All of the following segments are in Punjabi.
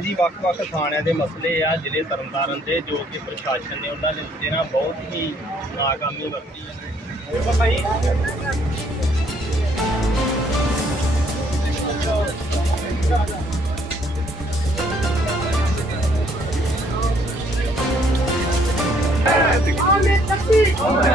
ਜੀ, ਵੱਖ-ਵੱਖ ਥਾਣਿਆਂ ਦੇ ਮਸਲੇ ਆ, ਜ਼ਿਲ੍ਹੇ ਤਰਨਤਾਰਨ ਦੇ, ਜੋ ਕਿ ਪ੍ਰਸ਼ਾਸਨ ਨੇ ਉਹਨਾਂ ਨੇ ਉੱਤੇ ਬਹੁਤ ਹੀ ਨਾਕਾਮੀ ਵਰਤੀ ਹੈ। ਭਾਈ? ਸ਼੍ਰੀਮਾਨ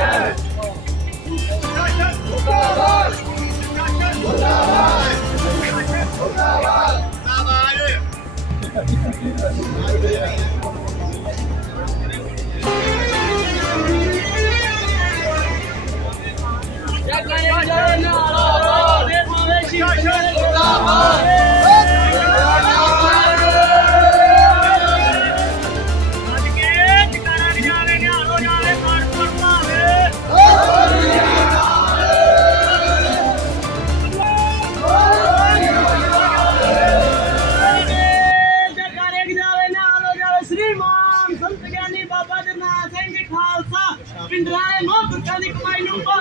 I am pindrae, mă, turcanii cu mai nu vă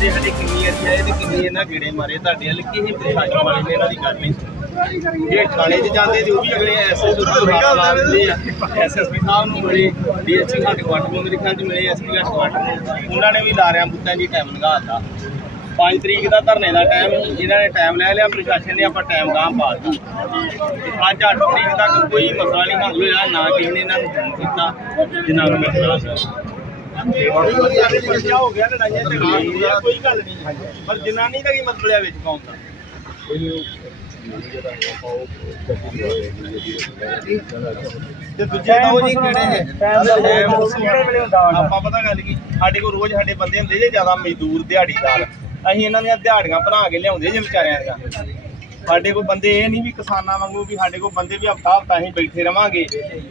ਬੰਦੇ ਸਾਡੇ ਕਿੰਨੀ ਆਏ ਤੇ ਕਿੰਨੀ ਇਹਨਾਂ ਗੇੜੇ ਮਾਰੇ ਤੁਹਾਡੇ ਵਾਲੇ ਕਿਸੇ ਪ੍ਰਸ਼ਾਸਨ ਵਾਲੇ ਨੇ ਇਹਨਾਂ ਦੀ ਗੱਲ ਨਹੀਂ ਜੇ ਥਾਣੇ 'ਚ ਜਾਂਦੇ ਤੇ ਉਹ ਵੀ ਅਗਲੇ ਐਸੇ ਸੁਰਤ ਲਾ ਦਿੰਦੇ ਆ। ਐਸਐਸਪੀ ਸਾਹਿਬ ਨੂੰ ਮਿਲੇ ਡੀਐਸਪੀ ਸਾਡੇ ਕੁਆਟਰ ਨੂੰ ਮੇਰੇ ਖਿਆਲ 'ਚ ਮਿਲੇ ਐਸਪੀ ਸਾਡੇ ਕੁਆਟਰ ਉਹਨਾਂ ਨੇ ਵੀ ਲਾਰਿਆਂ ਬੁੱਤਾਂ ਜੀ ਟਾਈਮ ਲਗਾਤਾ 5 ਤਰੀਕ ਦਾ ਧਰਨੇ ਦਾ ਟਾਈਮ ਇਹਨਾਂ ਨੇ ਟਾਈਮ ਲੈ ਲਿਆ ਪ੍ਰਸ਼ਾਸਨ ਨੇ ਆਪਾਂ ਟਾਈਮ ਗਾਂ ਪਾ ਦਿੱਤਾ। ਅੱਜ 8 ਤਰੀਕ ਤੱਕ ਕੋਈ ਮਸਲਾ ਨਹੀਂ ਹੱਲ ਹੋਇਆ ਨਾ ਕਿਸੇ ਨੇ ਇਹਨਾਂ ਨੂੰ ਫੋਨ ਕੀਤਾ ਜਿਨ੍ਹਾਂ ਨੂੰ ਮਸਲਾ ਸੀ ਹੋ ਗਿਆ ਲੜਾਈਆਂ ਝਗੜੇ ਕੋਈ ਗੱਲ ਨਹੀਂ ਪਰ ਜਨਾਨੀ ਦਾ ਕੀ ਮਤਲਬ ਹੈ ਵਿੱਚ ਕੌਣ ਦਾ? ਤੇ ਦੂਜੇ ਤਾਂ ਉਹ ਜੀ ਕਿਹੜੇ ਨੇ? ਆਪਾਂ ਪਤਾ ਗੱਲ ਕੀ ਸਾਡੇ ਕੋਲ ਰੋਜ਼ ਸਾਡੇ ਬੰਦੇ ਹੁੰਦੇ ਜੇ ਜ਼ਿਆਦਾ ਮਜ਼ਦੂਰ ਦਿਹਾੜੀਦਾਰ। ਅਸੀਂ ਇਹਨਾਂ ਦੀਆਂ ਦਿਹਾੜੀਆਂ ਬਣਾ ਕੇ ਲਿਆਉਂਦੇ ਜੇ ਵਿਚਾਰਿਆਂ ਦੀਆਂ। ਸਾਡੇ ਕੋਲ ਬੰਦੇ ਇਹ ਨਹੀਂ ਵੀ ਕਿਸਾਨਾਂ ਵਾਂਗੂ ਵੀ ਸਾਡੇ ਕੋਲ ਬੰਦੇ ਵੀ ਹਫਤਾ ਹਫਤਾ ਅਸੀਂ ਬੈਠੇ ਰਵਾਂਗੇ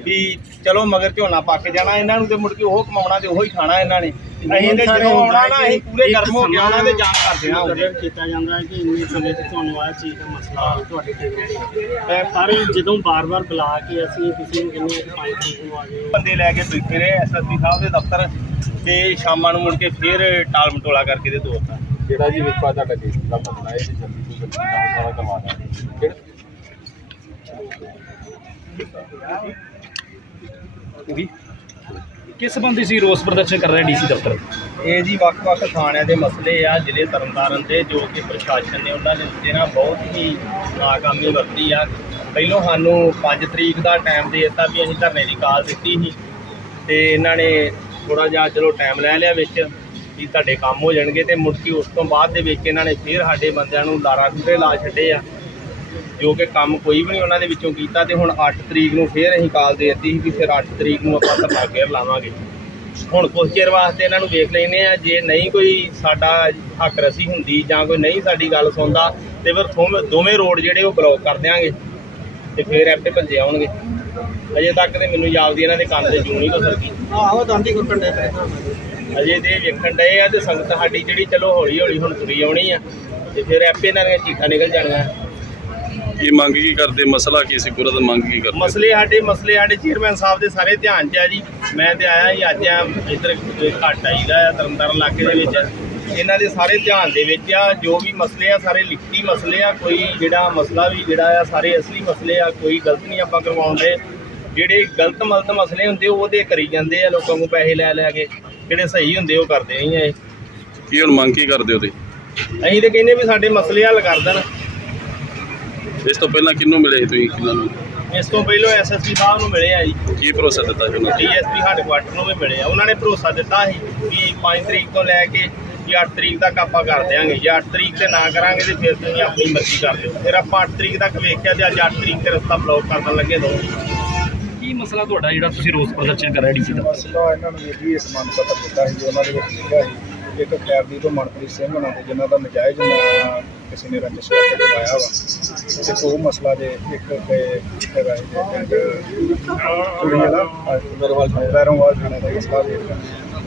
ਵੀ ਚਲੋ ਮਗਰ ਝੋਨਾ ਪੱਕ ਜਾਣਾ ਇਹਨਾਂ ਨੂੰ ਤੇ ਮੁੜ ਕੇ ਉਹ ਕਮਾਉਣਾ ਤੇ ਉਹੀ ਖਾਣਾ ਇਹਨਾਂ ਨੇ। ਅਸੀਂ ਤੇ ਜਦੋਂ ਆਉਣਾ ਨਾ ਅਸੀਂ ਪੂਰੇ ਗਰਮ ਹੋ ਕੇ ਆਉਣਾ ਤੇ ਜਾਨ ਕਰ ਦੇਣਾ ਆਰਡਰ ਕੀਤਾ ਜਾਂਦਾ ਹੈ ਕਿ ਇੰਨੇ ਸਮੇਂ ਤੱਕ ਤੁਹਾਨੂੰ ਆਹ ਚੀਜ਼ ਦਾ ਮਸਲਾ ਤੁਹਾਡੇ ਤੇ ਪਰ ਜਦੋਂ ਬਾਰ-ਬਾਰ ਬੁਲਾ ਕੇ ਅਸੀਂ ਕਿਸੇ ਨੂੰ ਕਹਿੰਦੇ ਹਾਂ ਕਿ ਪੰਜ ਤਰੀਕ ਨੂੰ ਆ ਬੰਦੇ ਲੈ ਕੇ ਬੈਠੇ ਰਹੇ ਐਸਐਸਪੀ ਸਾਹਿਬ ਦੇ ਦਫ਼ਤਰ ਤੇ ਸ਼ਾਮਾਂ ਨੂੰ ਮੁੜ ਕੇ ਫੇਰ ਟਾਲ ਮਟੋਲਾ ਕਰਕੇ ਤੇ ਤੋਰਤਾ ਜਿਹੜਾ ਜੀ ਵਿਕਵਾ ਤੁਹਾਡਾ ਕੇਸ ਦਾ ਮਸਲਾ ਹੈ ਇਹ ਜਲਦੀ ਤੋਂ ਜਲਦੀ ਨਾਲ ਸਾਰਾ ਕਰਵਾ ਦਾਂਗੇ। ਜਿਹੜਾ ਕਿਸ ਸੰਬੰਧੀ ਸੀ ਰੋਸ ਪ੍ਰਦਰਸ਼ਨ ਕਰ ਰਹੇ ਡੀਸੀ ਦਫ਼ਤਰ? ਇਹ ਜੀ ਵੱਖ-ਵੱਖ ਥਾਣਿਆਂ ਦੇ ਮਸਲੇ ਆ ਜ਼ਿਲ੍ਹੇ ਤਰਨਤਾਰਨ ਦੇ ਜੋ ਕਿ ਪ੍ਰਸ਼ਾਸਨ ਨੇ ਉਹਨਾਂ ਦੇ ਉੱਤੇ ਨਾ ਬਹੁਤ ਹੀ ਨਾਕਾਮੀ ਵਰਤੀ ਆ। ਪਹਿਲੋਂ ਸਾਨੂੰ 5 ਤਰੀਕ ਦਾ ਟਾਈਮ ਦੇ ਦਿੱਤਾ ਵੀ ਅਸੀਂ ਧਰਨੇ ਦੀ ਕਾਲ ਦਿੱਤੀ ਸੀ ਤੇ ਇਹਨਾਂ ਨੇ ਥੋੜਾ ਜਿਹਾ ਚਲੋ ਟਾਈਮ ਲੈ ਲਿਆ ਵਿੱਚ। ਵੀ ਤੁਹਾਡੇ ਕੰਮ ਹੋ ਜਾਣਗੇ ਤੇ ਮੁੜ ਕੇ ਉਸ ਤੋਂ ਬਾਅਦ ਦੇ ਵਿੱਚ ਇਹਨਾਂ ਨੇ ਫੇਰ ਸਾਡੇ ਬੰਦਿਆਂ ਨੂੰ ਲਾਰਾ ਖੁੱਡੇ ਲਾ ਛੱਡੇ ਆ। ਜੋ ਕਿ ਕੰਮ ਕੋਈ ਵੀ ਨਹੀਂ ਉਹਨਾਂ ਦੇ ਵਿੱਚੋਂ ਕੀਤਾ ਤੇ ਹੁਣ 8 ਤਰੀਕ ਨੂੰ ਫੇਰ ਅਸੀਂ ਕਾਲ ਦੇ ਦਿੱਤੀ ਸੀ ਵੀ ਫਿਰ 8 ਤਰੀਕ ਨੂੰ ਆਪਾਂ ਧਰਨਾ ਫੇਰ ਲਾਵਾਂਗੇ। ਹੁਣ ਕੁਝ ਚਿਰ ਵਾਸਤੇ ਇਹਨਾਂ ਨੂੰ ਵੇਖ ਲੈਨੇ ਆ, ਜੇ ਨਹੀਂ ਕੋਈ ਸਾਡਾ ਹੱਕ ਰਸੀ ਹੁੰਦੀ ਜਾਂ ਕੋਈ ਨਹੀਂ ਸਾਡੀ ਗੱਲ ਸੁਣਦਾ ਤੇ ਫਿਰ ਦੋਵੇਂ ਰੋਡ ਜਿਹੜੇ ਉਹ ਬਲੌਕ ਕਰ ਦਿਆਂਗੇ ਤੇ ਫਿਰ ਐਪੇ ਭੱਜੇ ਆਉਣਗੇ। ਅਜੇ ਤੱਕ ਤੇ ਮੈਨੂੰ ਯਾਦ ਦੀ ਇਹਨਾਂ ਦੇ ਕੰਨ ਤੇ ਜੂੰ ਨਹੀਂ ਕੋ। ਸਰਕੀ ਆਹੋ, ਦੰਦੀ ਕੁੱਟਣ ਦੇ ਅਜੇ ਤੇ ਵੇਖਣ ਡਏ ਆ ਤੇ ਸੰਗਤ ਸਾਡੀ ਜਿਹੜੀ ਚਲੋ ਹੌਲੀ ਹੌਲੀ ਹੁਣ ਤੁਰੀ ਆਉਣੀ ਆ ਤੇ ਫਿਰ ਐਪੇ ਇਹਨਾਂ ਦੀਆਂ ਚੀਖਾਂ ਨਿਕਲ ਜਾਣੀਆਂ। ਇਹ ਮੰਗ ਕੀ ਕਰਦੇ? ਮਸਲਾ ਕੀ ਸੀ? ਪੂਰਾ ਮੰਗ ਕੀ ਕਰਦੇ? ਮਸਲੇ ਸਾਡੇ ਮਸਲੇ ਸਾਡੇ ਚੇਅਰਮੈਨ ਸਾਹਿਬ ਦੇ ਸਾਰੇ ਧਿਆਨ 'ਚ ਆ ਜੀ। ਮੈਂ ਤੇ ਆਇਆ ਸੀ ਅੱਜ ਆ ਇੱਧਰ ਘੱਟ ਆਈਦਾ ਆ ਤਰਨਤਾਰਨ ਇਲਾਕੇ ਦੇ ਵਿੱਚ। ਇਹਨਾਂ ਦੇ ਸਾਰੇ ਧਿਆਨ ਦੇ ਵਿੱਚ ਆ ਜੋ ਵੀ ਮਸਲੇ ਆ ਸਾਰੇ ਲਿਖਤੀ ਮਸਲੇ ਆ। ਕੋਈ ਜਿਹੜਾ ਮਸਲਾ ਵੀ ਜਿਹੜਾ ਆ ਸਾਰੇ ਅਸਲੀ ਮਸਲੇ ਆ ਕੋਈ ਗਲਤ ਨਹੀਂ ਆਪਾਂ ਕਰਵਾਉਂਦੇ। ਜਿਹੜੇ ਗਲਤ ਮਲਤ ਮਸਲੇ ਹੁੰਦੇ ਉਹਦੇ ਕਰੀ ਜਾਂਦੇ ਆ ਲੋਕਾਂ ਨੂੰ ਪੈਸੇ ਲੈ ਲੈ ਕੇ। ਜਿਹੜੇ ਸਹੀ ਹੁੰਦੇ ਉਹ ਕਰਦੇ ਨਹੀਂ ਆ ਇਹ। ਕੀ ਹੁਣ ਮੰਗ ਕੀ ਕਰਦੇ ਹੋ ਤੁਸੀਂ? ਅਸੀਂ ਤੇ ਕਹਿੰਦੇ ਵੀ ਸਾਡੇ ਮਸਲੇ ਹੱਲ ਕਰ ਦੇਣ। ਇਸ ਤੋਂ ਪਹਿਲਾਂ ਕਿਹਨੂੰ ਮਿਲੇ ਸੀ ਤੁਸੀਂ ਕਿਹਨਾਂ ਨੂੰ? ਇਸ ਤੋਂ ਪਹਿਲਾਂ ਐਸਐਸਪੀ ਸਾਹਿਬ ਨੂੰ ਮਿਲੇ ਆ ਜੀ। ਕੀ ਭਰੋਸਾ ਦਿੱਤਾ ਸੀ ਉਹਨਾਂ ਨੇ? ਡੀਐਸਪੀ ਸਾਡੇ ਕੁਆਟਰ ਨੂੰ ਵੀ ਮਿਲੇ ਆ। ਉਹਨਾਂ ਨੇ ਭਰੋਸਾ ਦਿੱਤਾ ਸੀ ਕਿ 5 ਤਰੀਕ ਤੋਂ ਲੈ ਕੇ ਕਿ 8 ਤਰੀਕ ਤੱਕ ਆਪਾਂ ਕਰ ਦਿਆਂਗੇ। ਜੇ 8 ਤਰੀਕ ਤੇ ਨਾ ਕਰਾਂਗੇ ਤੇ ਫਿਰ ਤੁਸੀਂ ਆਪਣੀ ਮਰਜ਼ੀ ਕਰ ਲਿਓ ਫਿਰ ਆਪਾਂ 8 ਤਰੀਕ ਤੱਕ ਵੇਖਿਆ ਤੇ ਅੱਜ 8 ਤਰੀਕ ਤੇ ਰਸਤਾ ਬਲੌਕ ਕਰਨ ਲੱਗੇ ਦੋ। ਕੀ ਮਸਲਾ ਤੁਹਾਡਾ ਜਿਹੜਾ ਤੁਸੀਂ ਰੋਸ ਪ੍ਰਦਰਸ਼ਨ ਕਰ ਰਹੇ ਡੀਸੀ ਦਾ? ਮਸਲਾ ਇਹਨਾਂ ਨੂੰ ਵੀ ਇਸ ਮੰਨ ਪੱਤਰ ਦਿੱਤਾ ਸੀ, ਉਹਨਾਂ ਦੇ ਵਿੱਚ ਲਿਖਿਆ ਸੀ। ਇੱਕ ਕੈਦੀ ਤੋਂ ਮਨਪ੍ਰੀਤ ਸਿੰਘ ਹੋਣਾ ਤੇ ਜਿਨ੍ਹਾਂ ਦਾ ਨਜਾਇਜ਼ ਨਾਂ ਕਿਸੇ ਨੇ ਰੰਜਿਸ਼ ਕਰਕੇ ਦਵਾਇਆ ਵਾ। ਤੇ ਉਹ ਮਸਲਾ ਜੇ ਇੱਕ ਤੇ ਹੈਗਾ ਇਹ ਪਿੰਡ ਕੁੜੀ ਨਰਵਾਲ ਬੈਰੋਂਵਾਲ ਥਾਣੇ ਦਾ ਮਸਲਾ ਜੇ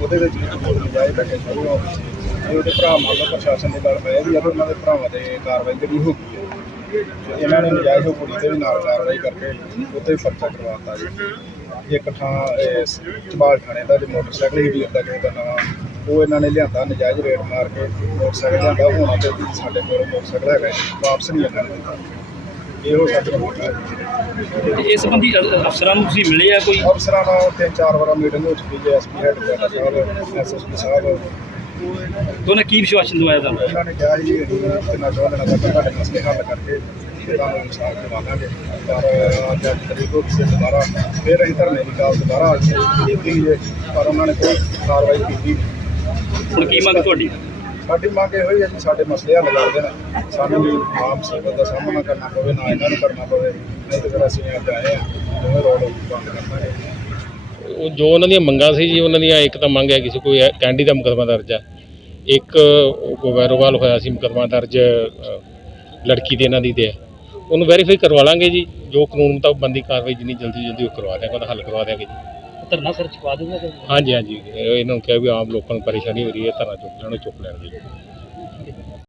ਉਹਦੇ ਵਿੱਚ ਨਜਾਇਜ਼ ਬੈਠੇ ਸ਼ੁਰੂ ਹੋ ਗਏ ਉਹਦੇ ਭਰਾ ਮੰਨ ਪ੍ਰਸ਼ਾਸਨ ਦੇ ਗੱਲ ਪਏ ਵੀ ਉਹਨਾਂ ਦੇ ਭਰਾਵਾਂ ਦੇ ਕਾਰਵਾਈ ਜਿਹੜੀ ਹੋ ਗਈ ਹੈ। ਇਹਨਾਂ ਨੇ ਨਜਾਇਜ਼ ਉਹ ਕੁੜੀ ਤੇ ਵੀ ਨਾਲ ਕਾਰਵਾਈ ਕਰਕੇ ਉੱਤੇ ਪਰਚਾ ਕਰਵਾਤਾ ਜੀ। ਇੱਕ ਥਾਂ ਚਬਾਲ ਥਾਣੇ ਦਾ ਜੋ ਮੋਟਰਸਾਈਕਲ ਹੀ ਵੀਰ ਦਾ ਕਿਸੇ ਦਾ ਨਵਾਂ ਉਹ ਇਹਨਾਂ ਨੇ ਲਿਆਂਦਾ ਨਜਾਇਜ਼ ਰੇਟ ਮਾਰ ਕੇ ਮੋਟਰਸਾਈਕਲ ਲਿਆਂਦਾ ਹੋਣਾ ਤੇ ਸਾਡੇ ਕੋਲ ਮੋਟਰਸਾਈਕਲ ਹੈਗਾ ਵਾਪਸ ਨਹੀਂ ਇਹਨਾਂ ਨੇ ਦਿੱਤਾ ਇਹੋ ਸਾਡੇ ਕੋਲ ਹੈ ਇਸ ਸੰਬੰਧੀ ਅਫਸਰਾਂ ਨੂੰ ਤੁਸੀਂ ਮਿਲੇ ਆ ਕੋਈ? ਅਫਸਰਾਂ ਨਾਲ ਤਿੰਨ ਚਾਰ ਵਾਰ ਮੀਟਿੰਗ ਹੋ ਚੁੱਕੀ ਹੈ ਐਸਪੀ ਹੈਡ ਸਾਹਿਬ ਐਸਐਸਪੀ ਸਾਹਿਬ। ਦੋਨੇ ਕੀ ਵਿਸ਼ਵਾਸਨ ਦਵਾਇਆ ਤੁਹਾਨੂੰ ਇਹਨਾਂ ਨੇ ਕਿਹਾ ਸੀ ਕਿ ਕਿੰਨਾ ਚਾਹੁੰਦੇ ਨਾ ਤੱਕ ਤੁਹਾਡੇ ਮਸਲੇ ਹੱਲ ਕਰਕੇ ਤੇ ਤੁਹਾਨੂੰ ਇਨਸਾਫ ਦਿਵਾਵਾਂਗੇ ਪਰ ਅੱਜ ਅੱਜ ਤਰੀਕ ਕਿਸੇ ਦੁਬਾਰਾ ਫਿਰ ਅਸੀਂ ਧਰਨੇ ਦੀ ਕਾਲ ਦੁਬਾਰਾ ਕੀਤੀ ਜੇ ਪਰ ਉਹਨਾਂ ਨੇ ਕੋਈ ਕਾਰਵਾਈ ਕੀਤੀ ਨਹੀਂ। ਹੁਣ ਕੀ ਮੰਗ ਤੁਹਾਡੀ? ਸਾਡੀ ਮੰਗ ਇਹੋ ਹੀ ਹੈ ਜੀ ਸਾਡੇ ਮਸਲੇ ਹੱਲ ਕਰ ਦੇਣ। ਸਾਨੂੰ ਵੀ ਆਮ ਮੁਸੀਬਤ ਦਾ ਸਾਹਮਣਾ ਕਰਨਾ ਪਵੇ ਨਾ ਇਹਨਾਂ ਨੂੰ ਕਰਨਾ ਪਵੇ। ਨਹੀਂ ਤਾਂ ਫਿਰ ਅਸੀਂ ਅੱਜ ਆਏ ਹਾਂ ਦੋਵੇਂ ਰੋਡ ਬੰਦ ਕਰਨਾਂਗੇ ਉਹ ਜੋ ਉਹਨਾਂ ਦੀਆਂ ਮੰਗਾਂ ਸੀ ਜੀ ਉਹਨਾਂ ਦੀਆਂ ਇੱਕ ਤਾਂ ਮੰਗ ਹੈ ਕਿਸੇ ਕੋਈ ਕੈਂਡੀ ਦਾ ਮੁਕੱਦਮਾ ਦਰਜ ਹੈ ਇੱਕ ਵੈਰੋਵਾਲ ਹੋਇਆ ਸੀ ਮੁਕੱਦਮਾ ਦਰਜ ਲੜਕੀ ਦੇ ਇਹਨਾਂ ਦੀ ਤੇ। ਹੈ। ਉਹਨੂੰ ਵੈਰੀਫਾਈ ਕਰਵਾ ਲਾਂਗੇ ਜੀ। ਜੋ ਕਾਨੂੰਨ ਮੁਤਾਬਕ ਬੰਦੀ ਕਾਰਵਾਈ ਜਿੰਨੀ ਜਲਦੀ ਜਲਦੀ ਉਹ ਕਰਵਾ ਦਿਆਂਗੇ ਉਹਦਾ ਹੱਲ ਕਰਵਾ ਦਿਆਂਗੇ ਜੀ। ਧਰਨਾ ਸਰ ਚੁਕਾ ਦੂੰਗਾ ਹਾਂਜੀ ਹਾਂਜੀ। ਇਹ ਇਹਨਾਂ ਨੂੰ ਕਿਹਾ ਵੀ ਆਮ ਲੋਕਾਂ ਨੂੰ ਪਰੇਸ਼ਾਨੀ ਹੋ ਰਹੀ ਹੈ ਧਰਨਾ ਚੁੱਕ ਲੈਣ ਚੁੱਕ ਲੈਣ ਜੀ